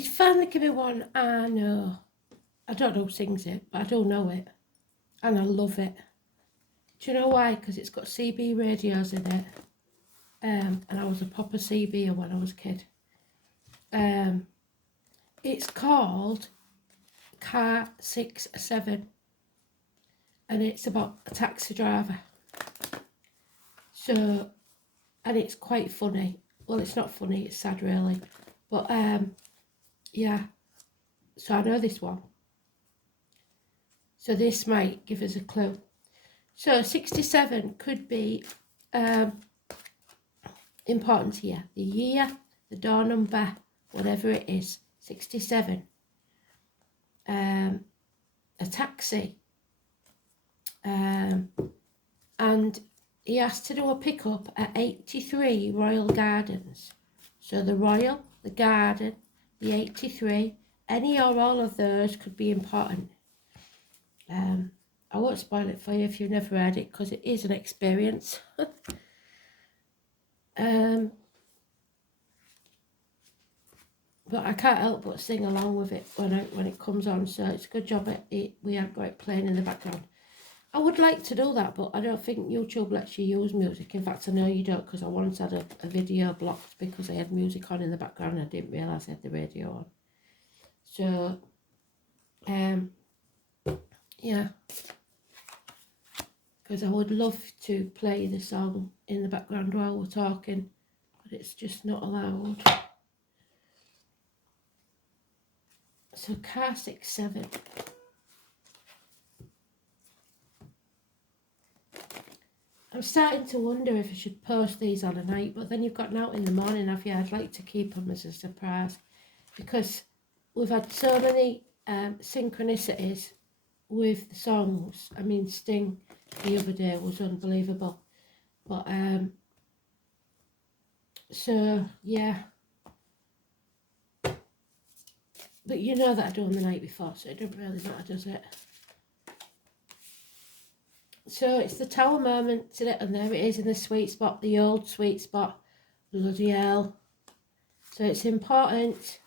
He's finally given me one I know. I don't know who sings it, but I do know it. And I love it. Do you know why? Because it's got CB radios in it. And I was a proper CBer when I was a kid. It's called Car 67. And it's about a taxi driver. So, and it's quite funny. Well, it's not funny, it's sad really. But, yeah. So I know this one. So this might give us a clue. So 67 could be important here. The year, the door number, whatever it is. 67. A taxi. And he has to do a pickup at 83 Royal Gardens. So the Royal, the Garden, the 83, any or all of those could be important. I won't spoil it for you if you've never heard it, because it is an experience. But I can't help but sing along with it when it comes on, so it's a good job we have got it playing in the background. I would like to do that, but I don't think YouTube lets you use music. In fact, I know you don't, because I once had a video blocked because I had music on in the background and I didn't realise I had the radio on. So, yeah. Because I would love to play the song in the background while we're talking, but it's just not allowed. So Car 67. I'm starting to wonder if I should post these on a night, but then you've got now in the morning, have you? I'd like to keep them as a surprise, because we've had so many synchronicities with the songs. I mean, Sting the other day was unbelievable. But, so, yeah. But you know that I done the night before, so it doesn't really matter, does it? So it's the Tower moment today, and there it is in the sweet spot, the old sweet spot. Bloody hell. So it's important.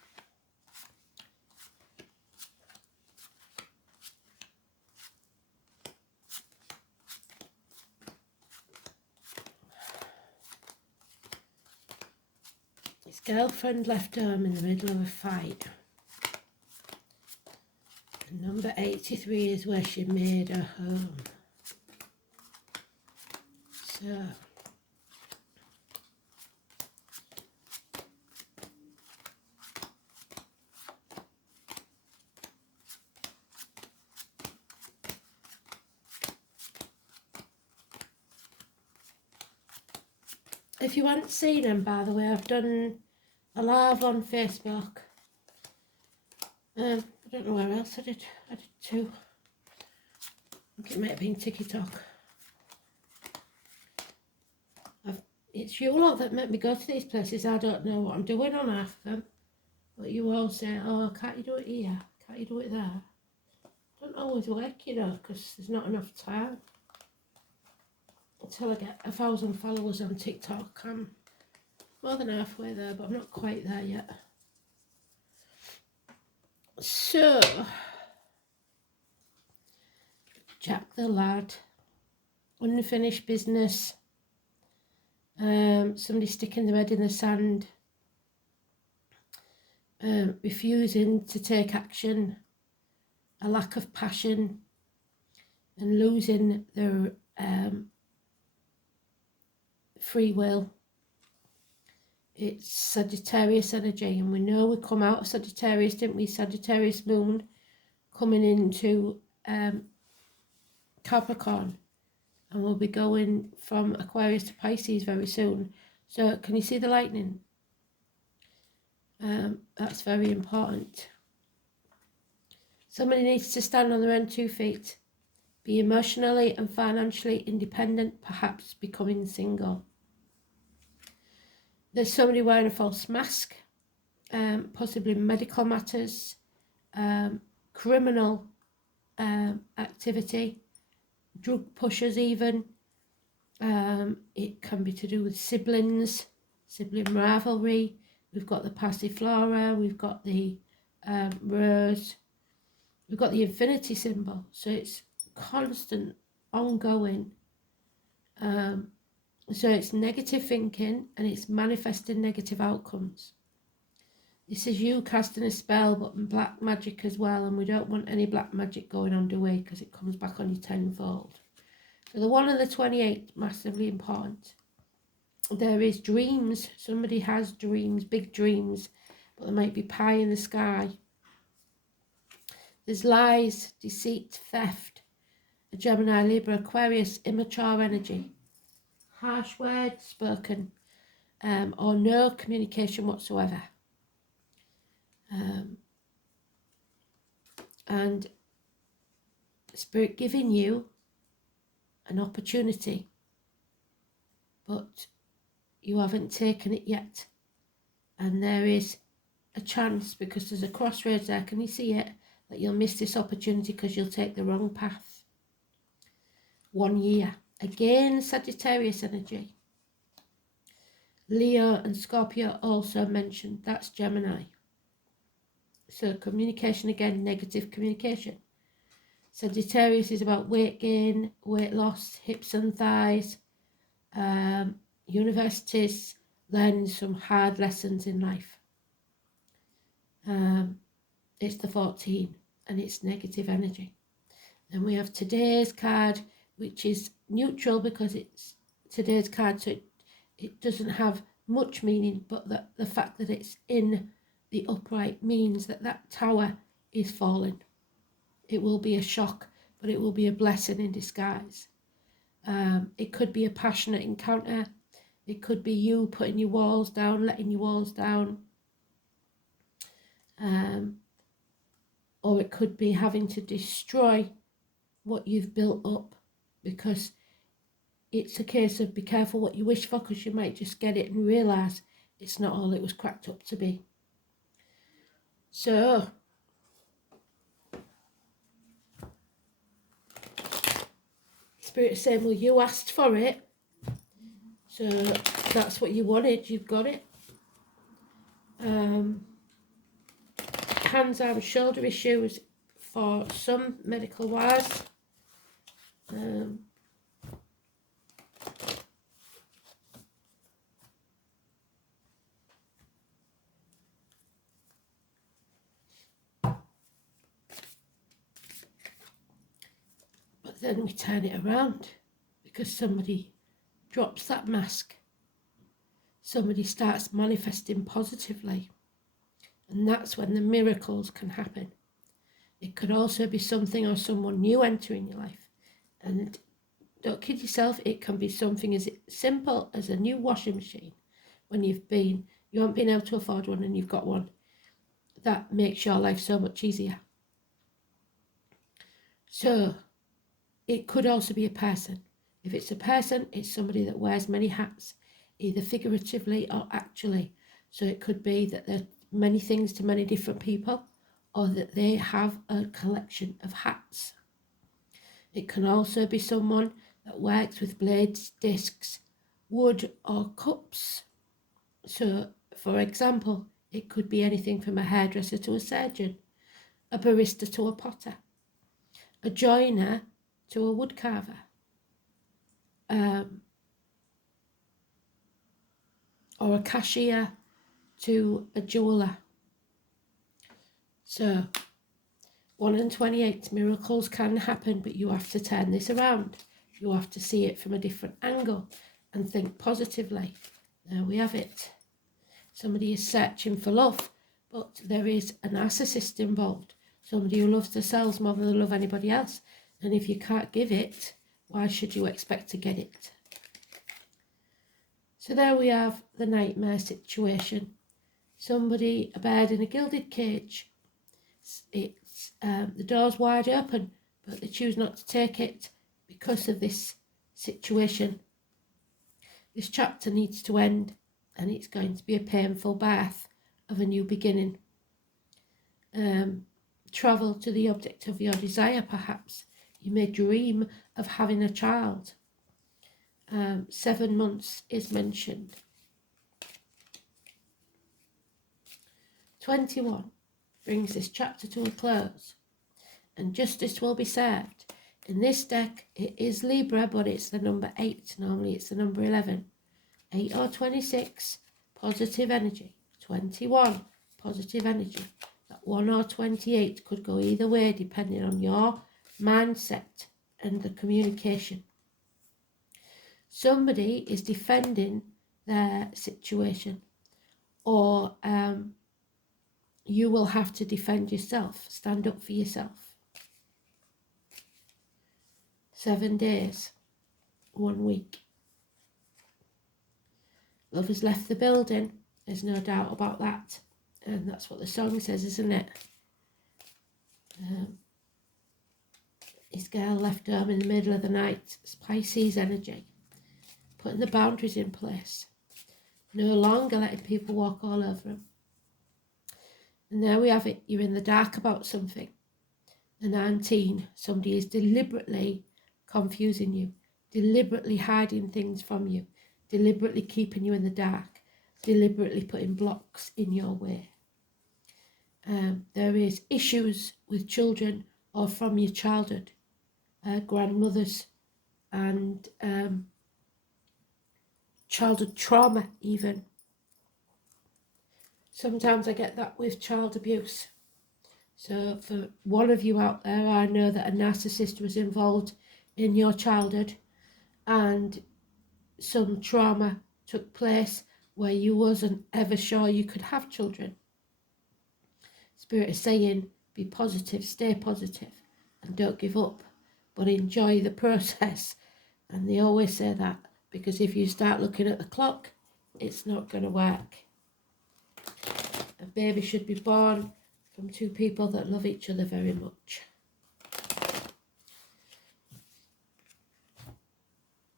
His girlfriend left home in the middle of a fight. And number 83 is where she made her home. So, if you haven't seen them, by the way, I've done a live on Facebook. I don't know where else I did. I did two. I think it might have been TikTok. It's you lot that make me go to these places. I don't know what I'm doing on half of them. But you all say, oh, can't you do it here? Can't you do it there? Don't always work, you know, because there's not enough time. Until I get 1,000 followers on TikTok, I'm more than halfway there, but I'm not quite there yet. So, Jack the Lad, unfinished business, somebody sticking their head in the sand, refusing to take action, a lack of passion, and losing their free will. It's Sagittarius energy, and we know we come out of Sagittarius, didn't we? Sagittarius moon coming into Capricorn, and we'll be going from Aquarius to Pisces very soon. So can you see the lightning? That's very important. Somebody needs to stand on their own 2 feet, be emotionally and financially independent, perhaps becoming single. There's somebody wearing a false mask, possibly medical matters, criminal activity, drug pushers even. It can be to do with siblings, sibling rivalry. We've got the passiflora, we've got the rose. We've got the infinity symbol, so it's constant, ongoing. So it's negative thinking and it's manifesting negative outcomes. This is you casting a spell, but black magic as well, and we don't want any black magic going on, do we? Because it comes back on you tenfold. So the 1 and the 28, massively important. There is dreams. Somebody has dreams, big dreams, but there might be pie in the sky. There's lies, deceit, theft. A Gemini, Libra, Aquarius, immature energy. Harsh words spoken, or no communication whatsoever. And Spirit giving you an opportunity, but you haven't taken it yet. And there is a chance, because there's a crossroads there, can you see it, that you'll miss this opportunity because you'll take the wrong path. 1 year. Again, Sagittarius energy. Leo and Scorpio also mentioned. That's Gemini. So communication again, negative communication. Sagittarius is about weight gain, weight loss, hips and thighs, universities, learning some hard lessons in life. It's the 14 and it's negative energy. Then we have today's card, which is neutral because it's today's card, so it doesn't have much meaning, but the fact that it's in the upright means that that tower is falling. It will be a shock, but it will be a blessing in disguise. It could be a passionate encounter. It could be you putting your walls down, letting your walls down. Or it could be having to destroy what you've built up, because it's a case of be careful what you wish for, because you might just get it and realise it's not all it was cracked up to be. So, Spirit is saying, well, you asked for it, so that's what you wanted, you've got it. Hands, arms, shoulder issues for some medical wise. But then we turn it around because somebody drops that mask. Somebody starts manifesting positively. And that's when the miracles can happen. It could also be something or someone new entering your life. And don't kid yourself, it can be something as simple as a new washing machine. When you haven't been able to afford one and you've got one. That makes your life so much easier. So, it could also be a person. If it's a person, it's somebody that wears many hats, either figuratively or actually. So it could be that they're many things to many different people, or that they have a collection of hats. It can also be someone that works with blades, discs, wood or cups. So, for example, it could be anything from a hairdresser to a surgeon, a barista to a potter, a joiner to a woodcarver, or a cashier to a jeweller. So 1 and 28, miracles can happen, but you have to turn this around. You have to see it from a different angle and think positively. There we have it. Somebody is searching for love, but there is a narcissist involved. Somebody who loves themselves more than they love anybody else. And if you can't give it, why should you expect to get it? So there we have the nightmare situation. Somebody, a bird in a gilded cage. It's the door's wide open, but they choose not to take it because of this situation. This chapter needs to end, and it's going to be a painful birth of a new beginning. Travel to the object of your desire, perhaps. You may dream of having a child. 7 months is mentioned. 21. brings this chapter to a close, and justice will be served. In this deck, it is Libra, but it's the number 8. Normally it's the number 11. 8 or 26, positive energy. 21, positive energy. That 1 or 28 could go either way depending on your mindset and the communication. Somebody is defending their situation, or you will have to defend yourself, stand up for yourself. 7 days, 1 week. Love has left the building, there's no doubt about that. And that's what the song says, isn't it? This girl left home in the middle of the night. It's Pisces energy. Putting the boundaries in place. No longer letting people walk all over them. And there we have it. You're in the dark about something. The 19, somebody is deliberately confusing you, deliberately hiding things from you, deliberately keeping you in the dark, deliberately putting blocks in your way. There is issues with children or from your childhood, grandmothers, and childhood trauma even. Sometimes I get that with child abuse. So for one of you out there, I know that a narcissist was involved in your childhood and some trauma took place where you wasn't ever sure you could have children. Spirit is saying, be positive, stay positive, and don't give up, but enjoy the process. And they always say that, because if you start looking at the clock, it's not going to work. A baby should be born from two people that love each other very much.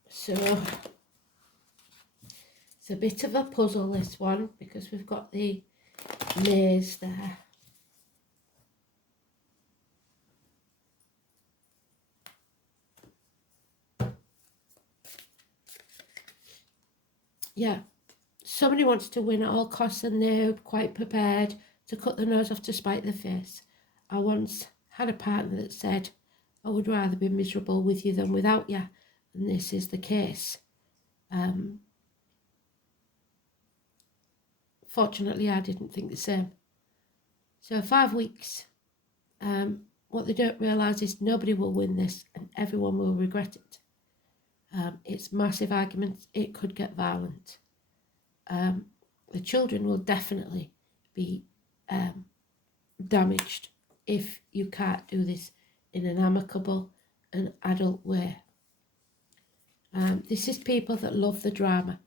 So it's a bit of a puzzle, this one, because we've got the maze there. Yeah, somebody wants to win at all costs and they're quite prepared to cut the nose off to spite the face. I once had a partner that said, I would rather be miserable with you than without you, and this is the case. Fortunately, I didn't think the same. So 5 weeks. What they don't realise is nobody will win this and everyone will regret it. It's massive arguments. It could get violent. The children will definitely be damaged if you can't do this in an amicable and adult way. This is people that love the drama.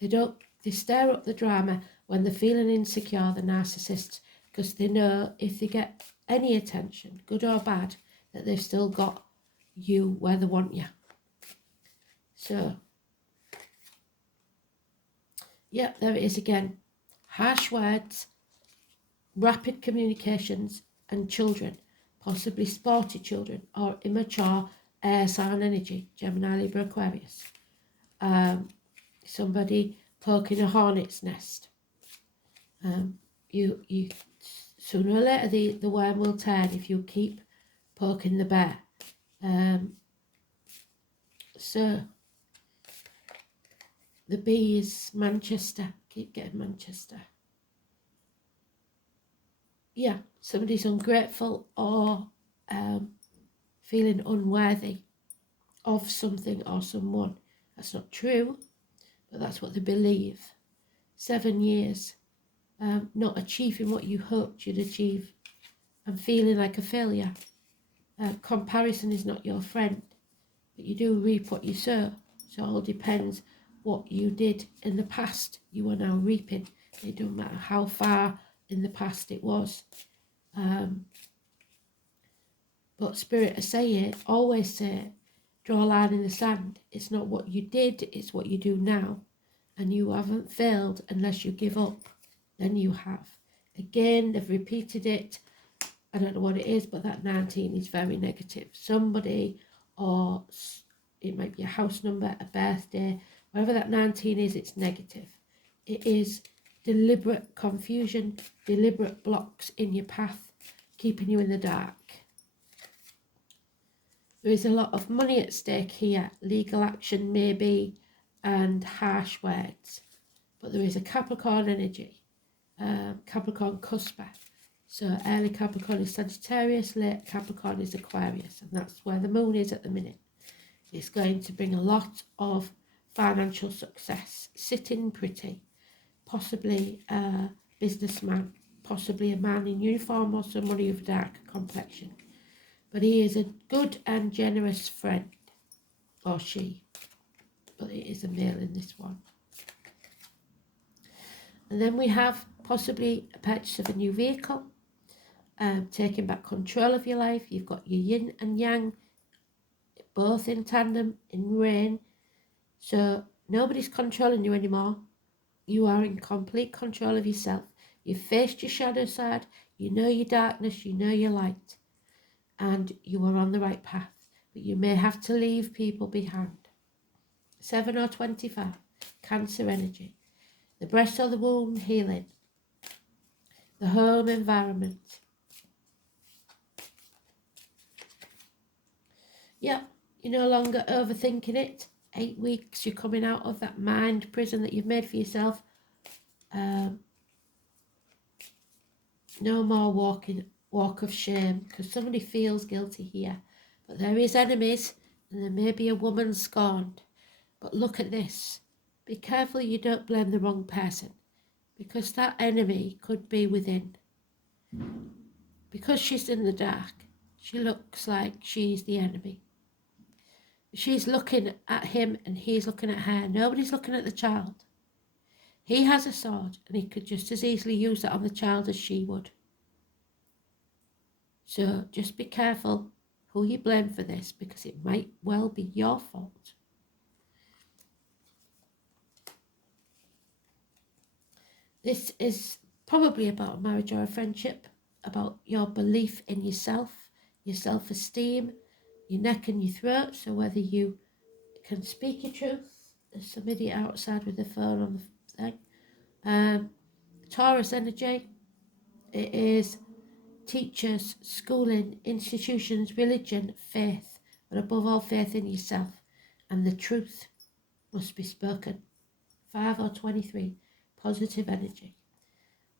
They stir up the drama when they're feeling insecure, the narcissists, because they know if they get any attention, good or bad, that they've still got you where they want you. So, yeah, there it is again. Harsh words, rapid communications, and children, possibly sporty children or immature air sign energy, Gemini, Libra, Aquarius. Somebody poking a hornet's nest. You sooner or later the worm will turn if you keep poking the bear. So the B is Manchester. Keep getting Manchester. Yeah, somebody's ungrateful or feeling unworthy of something or someone. That's not true, but that's what they believe. 7 years, not achieving what you hoped you'd achieve and feeling like a failure. Comparison is not your friend, but you do reap what you sow. So it all depends what you did in the past, you are now reaping. It don't matter how far in the past it was. But Spirit is saying, always say, draw a line in the sand. It's not what you did, it's what you do now. And you haven't failed unless you give up. Then you have. Again, they've repeated it. I don't know what it is, but that 19 is very negative. Somebody, or it might be a house number, a birthday, whatever that 19 is, it's negative. It is deliberate confusion, deliberate blocks in your path, keeping you in the dark. There is a lot of money at stake here, legal action maybe, and harsh words. But there is a Capricorn energy, Capricorn cusper. So early Capricorn is Sagittarius, late Capricorn is Aquarius, and that's where the moon is at the minute. It's going to bring a lot of financial success, sitting pretty, possibly a businessman, possibly a man in uniform or somebody of dark complexion. But he is a good and generous friend, or she, but it is a male in this one. And then we have possibly a purchase of a new vehicle, taking back control of your life. You've got your yin and yang, both in tandem, in reign. So nobody's controlling you anymore. You are in complete control of yourself. You've faced your shadow side, you know your darkness, you know your light, and you are on the right path. But you may have to leave people behind. 7 or 25, Cancer energy. The breast or the womb healing. The home environment. Yeah, you're no longer overthinking it. 8 weeks, you're coming out of that mind prison that you've made for yourself. No more walk of shame, because somebody feels guilty here. But there is enemies, and there may be a woman scorned. But look at this. Be careful you don't blame the wrong person, because that enemy could be within. Because she's in the dark, she looks like she's the enemy. She's looking at him and he's looking at her. Nobody's looking at the child. He has a sword and he could just as easily use that on the child as she would. So just be careful who you blame for this, because it might well be your fault. This is probably about a marriage or a friendship, about your belief in yourself, your self-esteem, your neck and your throat. So whether you can speak your truth. There's some idiot outside with the phone on the thing. Taurus energy. It is teachers, schooling, institutions, religion, faith, but above all faith in yourself. And the truth must be spoken. 5 or 23, positive energy.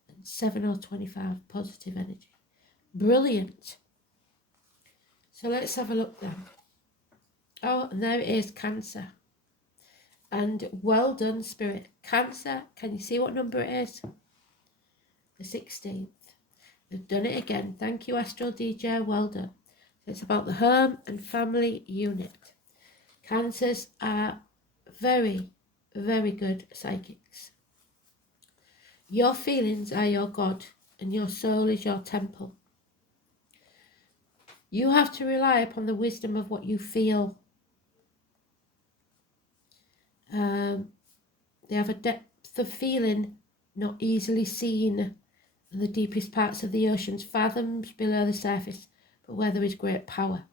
And 7 or 25, positive energy. Brilliant. So let's have a look then. Oh, and there it is, Cancer. And well done, Spirit. Cancer, can you see what number it is? The 16th. We've done it again. Thank you, Astro DJ. Well done. So it's about the home and family unit. Cancers are very, very good psychics. Your feelings are your God, and your soul is your temple. You have to rely upon the wisdom of what you feel. They have a depth of feeling not easily seen, and the deepest parts of the oceans fathoms below the surface, but where there is great power.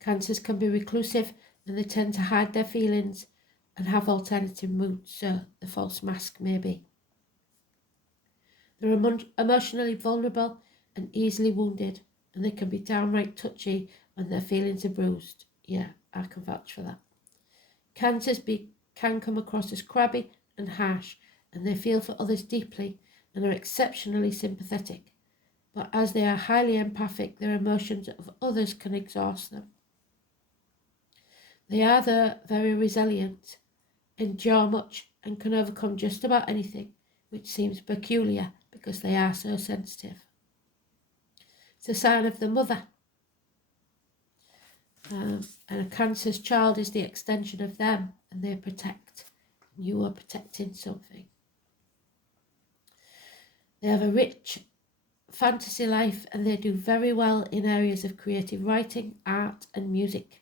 Cancers can be reclusive, and they tend to hide their feelings and have alternative moods, so the false mask may be. They're emotionally vulnerable and easily wounded, and they can be downright touchy when their feelings are bruised. Yeah, I can vouch for that. Cancers can come across as crabby and harsh, and they feel for others deeply and are exceptionally sympathetic. But as they are highly empathic, their emotions of others can exhaust them. They are, though, very resilient, endure much, and can overcome just about anything, which seems peculiar because they are so sensitive. It's a sign of the mother. And a Cancer's child is the extension of them, and they protect. You are protecting something. They have a rich fantasy life, and they do very well in areas of creative writing, art and music.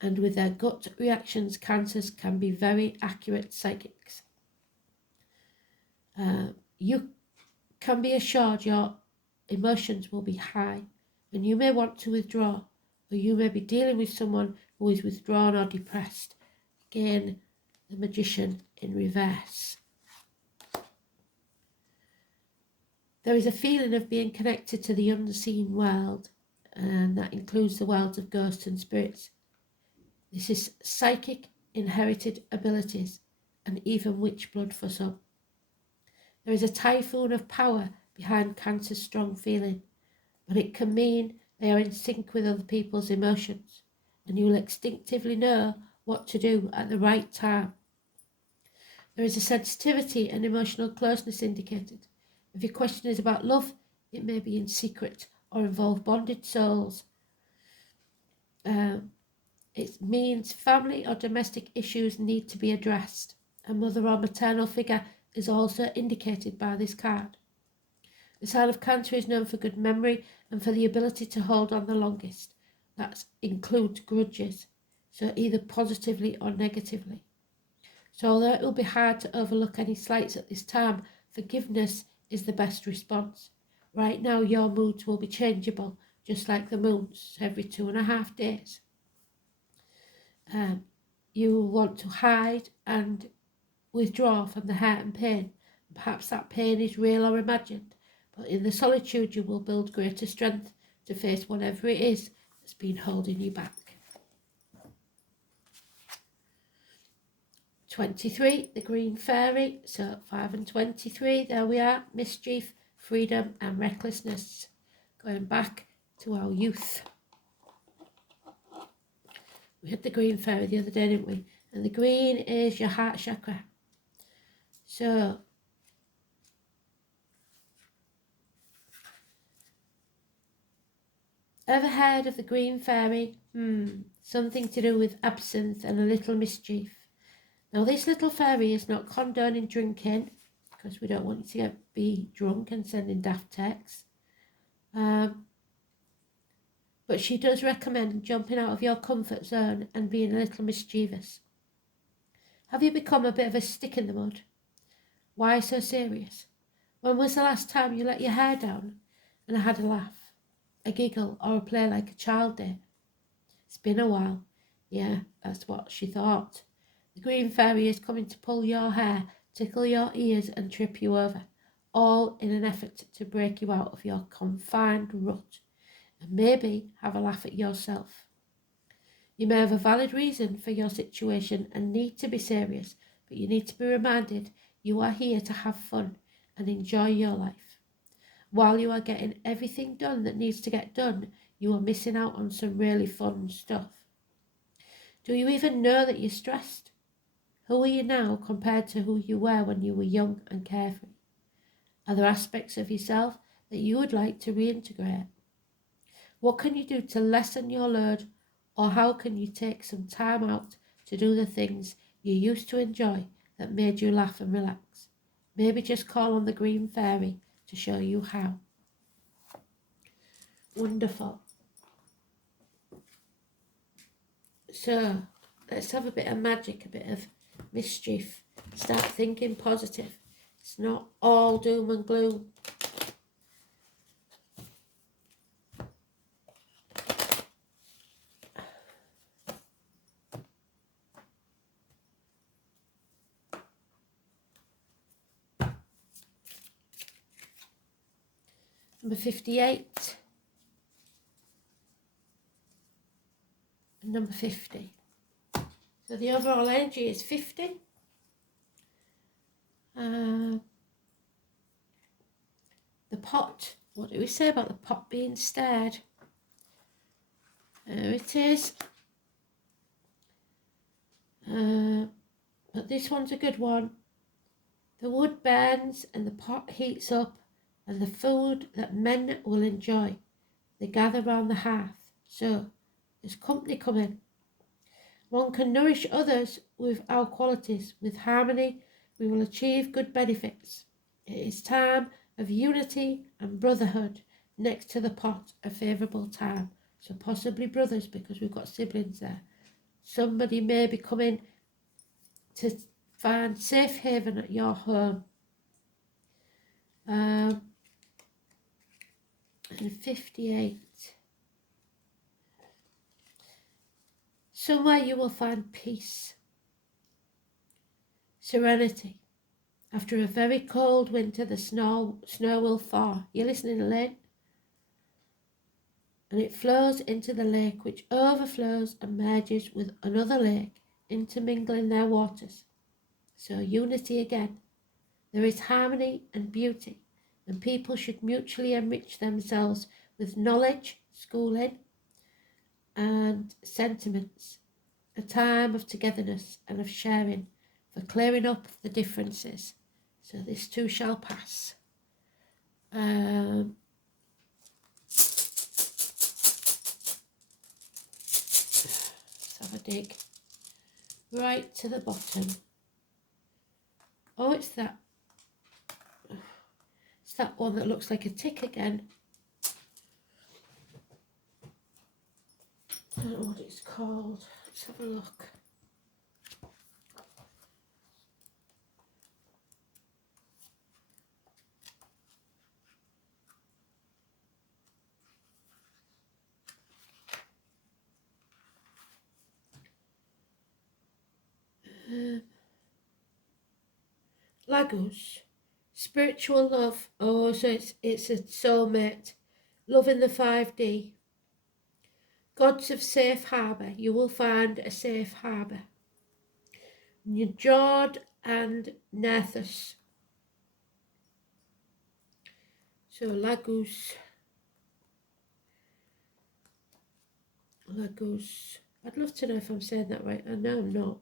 And with their gut reactions, Cancers can be very accurate psychics. You can be assured your emotions will be high, and you may want to withdraw, or you may be dealing with someone who is withdrawn or depressed. Again, the Magician in reverse. There is a feeling of being connected to the unseen world, and that includes the worlds of ghosts and spirits. This is psychic, inherited abilities, and even witch blood for some. There is a typhoon of power behind Cancer's strong feeling, but it can mean they are in sync with other people's emotions, and you will instinctively know what to do at the right time. There is a sensitivity and emotional closeness indicated. If your question is about love, it may be in secret or involve bonded souls. It means family or domestic issues need to be addressed. A mother or maternal figure is also indicated by this card. The sign of Cancer is known for good memory and for the ability to hold on the longest. That includes grudges, so either positively or negatively. So although it will be hard to overlook any slights at this time, forgiveness is the best response. Right now your moods will be changeable, just like the moons, every 2.5 days. You want to hide and withdraw from the hurt and pain. Perhaps that pain is real or imagined, but in the solitude you will build greater strength to face whatever it is that's been holding you back. 23, the Green Fairy. So 5 and 23, there we are. Mischief, freedom and recklessness. Going back to our youth. We had the Green Fairy the other day, didn't we? And the green is your heart chakra. So ever heard of the Green Fairy? Something to do with absinthe and a little mischief. Now this little fairy is not condoning drinking, because we don't want you to be drunk and sending daft texts. But she does recommend jumping out of your comfort zone and being a little mischievous. Have you become a bit of a stick in the mud? Why so serious? When was the last time you let your hair down and had a laugh, a giggle or a play like a child did? It's been a while. Yeah, that's what she thought. The Green Fairy is coming to pull your hair, tickle your ears and trip you over, all in an effort to break you out of your confined rut and maybe have a laugh at yourself. You may have a valid reason for your situation and need to be serious, but you need to be reminded you are here to have fun and enjoy your life. While you are getting everything done that needs to get done, you are missing out on some really fun stuff. Do you even know that you're stressed? Who are you now compared to who you were when you were young and carefree? Are there aspects of yourself that you would like to reintegrate? What can you do to lessen your load, or how can you take some time out to do the things you used to enjoy that made you laugh and relax? Maybe just call on the Green Fairy to show you how. Wonderful. So let's have a bit of magic, a bit of mischief. Start thinking positive. It's not all doom and gloom. Number 58 and number 50. So the overall energy is 50. The pot. What do we say about the pot being stirred? There it is. But this one's a good one. The wood burns and the pot heats up, and the food that men will enjoy. They gather round the hearth. So there's company coming. One can nourish others with our qualities. With harmony, we will achieve good benefits. It is time of unity and brotherhood. Next to the pot, a favourable time. So possibly brothers, because we've got siblings there. Somebody may be coming to find safe haven at your home. And 58. Somewhere you will find peace, serenity, After a very cold winter, the snow will thaw. You listening, Elaine? And it flows into the lake, which overflows and merges with another lake, intermingling their waters. So unity again. There is harmony and beauty, and people should mutually enrich themselves with knowledge, schooling, and sentiments. A time of togetherness and of sharing, for clearing up the differences. So this too shall pass. Let's have a dig. Right to the bottom. Oh, it's that one that looks like a tick again. I don't know what it's called. Let's have a look. Lagos. Spiritual love. Oh, so it's a soulmate. Love in the 5D. Gods of safe harbour. You will find a safe harbour. Njord and Nerthus. So Lagos. I'd love to know if I'm saying that right. I know I'm not.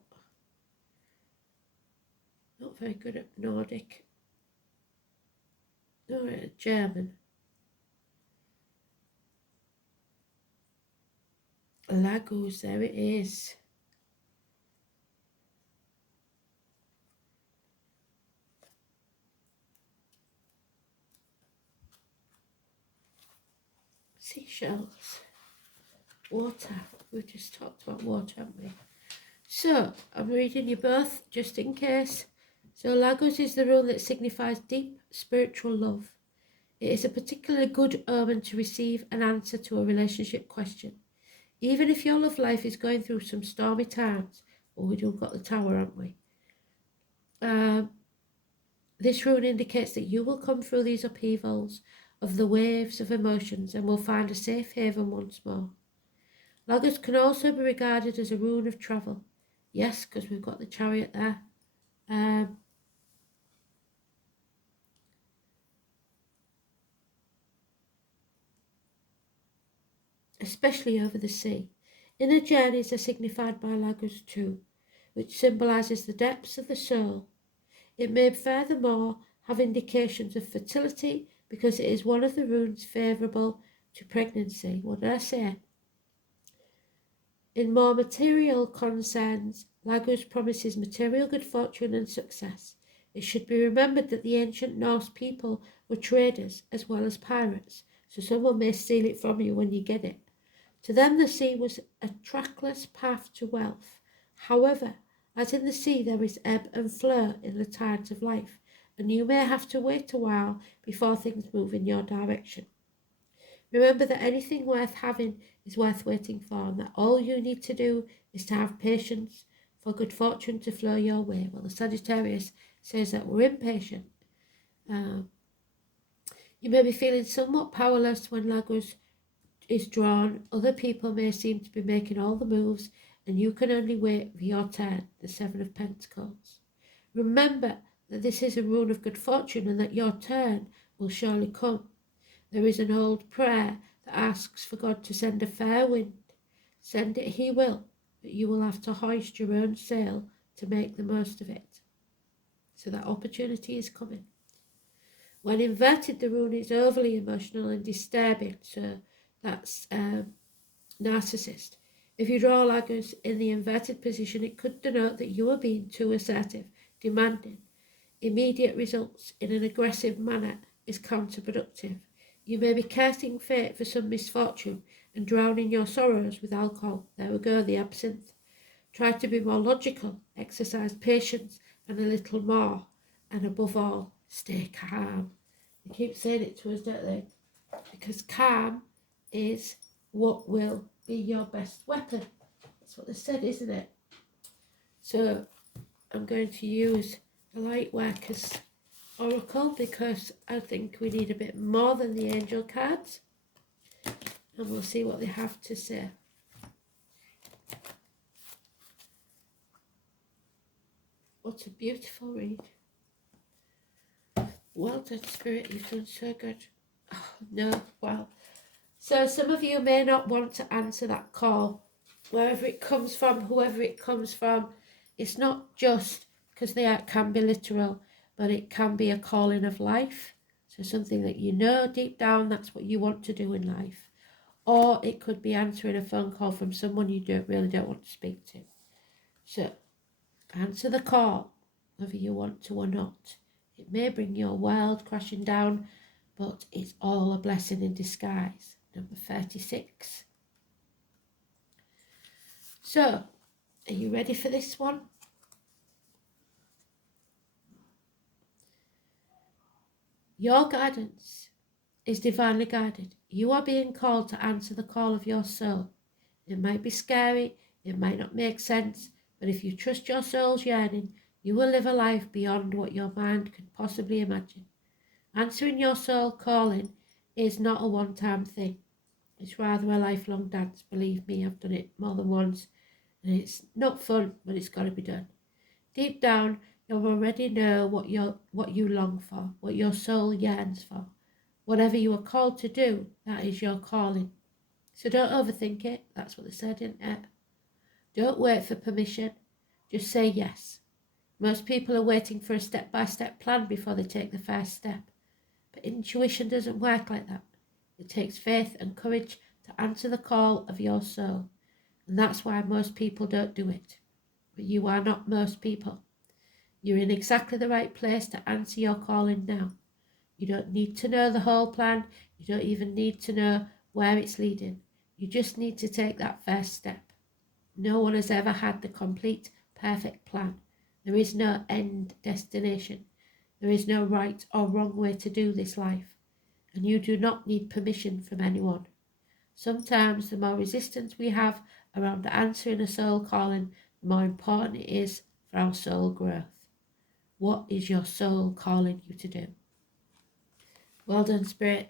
Not very good at Nordic. All right, German. Lagos, there it is. Seashells. Water. We just talked about water, haven't we? So, I'm reading you both, just in case. So, Lagos is the rune that signifies deep spiritual love. It is a particularly good omen to receive an answer to a relationship question. Even if your love life is going through some stormy times, oh, we've got the tower, haven't we? This rune indicates that you will come through these upheavals of the waves of emotions and will find a safe haven once more. Lagos can also be regarded as a rune of travel. Yes, because we've got the chariot there. Especially over the sea. Inner journeys are signified by Lagos too, which symbolises the depths of the soul. It may furthermore have indications of fertility because it is one of the runes favourable to pregnancy. What did I say? In more material concerns, Lagos promises material good fortune and success. It should be remembered that the ancient Norse people were traders as well as pirates, so someone may steal it from you when you get it. To them the sea was a trackless path to wealth. However, as in the sea there is ebb and flow in the tides of life, and you may have to wait a while before things move in your direction. Remember that anything worth having is worth waiting for, and that all you need to do is to have patience for good fortune to flow your way. Well, the Sagittarius says that we're impatient. You may be feeling somewhat powerless when Lagos is drawn. Other people may seem to be making all the moves, and you can only wait for your turn, the Seven of Pentacles. Remember that this is a rune of good fortune and that your turn will surely come. There is an old prayer that asks for God to send a fair wind. Send it he will, but you will have to hoist your own sail to make the most of it. So that opportunity is coming. When inverted, the rune is overly emotional and disturbing, so that's narcissist. If you draw Lagos in the inverted position, it could denote that you are being too assertive, demanding. Immediate results in an aggressive manner is counterproductive. You may be cursing fate for some misfortune and drowning your sorrows with alcohol. There we go, the absinthe. Try to be more logical, exercise patience and a little more, and above all, stay calm. They keep saying it to us, don't they? Because calm is what will be your best weapon. That's what they said, isn't it? So I'm going to use the Light Workers Oracle, because I think we need a bit more than the angel cards, and we'll see what they have to say. What a beautiful read. Well done, Spirit, you've done so good. Oh, no, well, so some of you may not want to answer that call, wherever it comes from, whoever it comes from. It's not just because they can be literal, but it can be a calling of life. So something that you know deep down, that's what you want to do in life. Or it could be answering a phone call from someone you really don't want to speak to. So answer the call, whether you want to or not. It may bring your world crashing down, but it's all a blessing in disguise. Number 36. So, are you ready for this one? Your guidance is divinely guided. You are being called to answer the call of your soul. It might be scary, it might not make sense, but if you trust your soul's yearning, you will live a life beyond what your mind could possibly imagine. Answering your soul calling is not a one-time thing. It's rather a lifelong dance. Believe me, I've done it more than once. And it's not fun, but it's got to be done. Deep down, you already know what you long for, what your soul yearns for. Whatever you are called to do, that is your calling. So don't overthink it. That's what they said, isn't it? Don't wait for permission. Just say yes. Most people are waiting for a step-by-step plan before they take the first step. But intuition doesn't work like that. It takes faith and courage to answer the call of your soul. And that's why most people don't do it. But you are not most people. You're in exactly the right place to answer your calling now. You don't need to know the whole plan. You don't even need to know where it's leading. You just need to take that first step. No one has ever had the complete, perfect plan. There is no end destination. There is no right or wrong way to do this life. And you do not need permission from anyone. Sometimes the more resistance we have around answering a soul calling, the more important it is for our soul growth. What is your soul calling you to do? Well done, Spirit.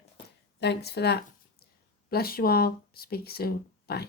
Thanks for that. Bless you all. Speak soon. Bye.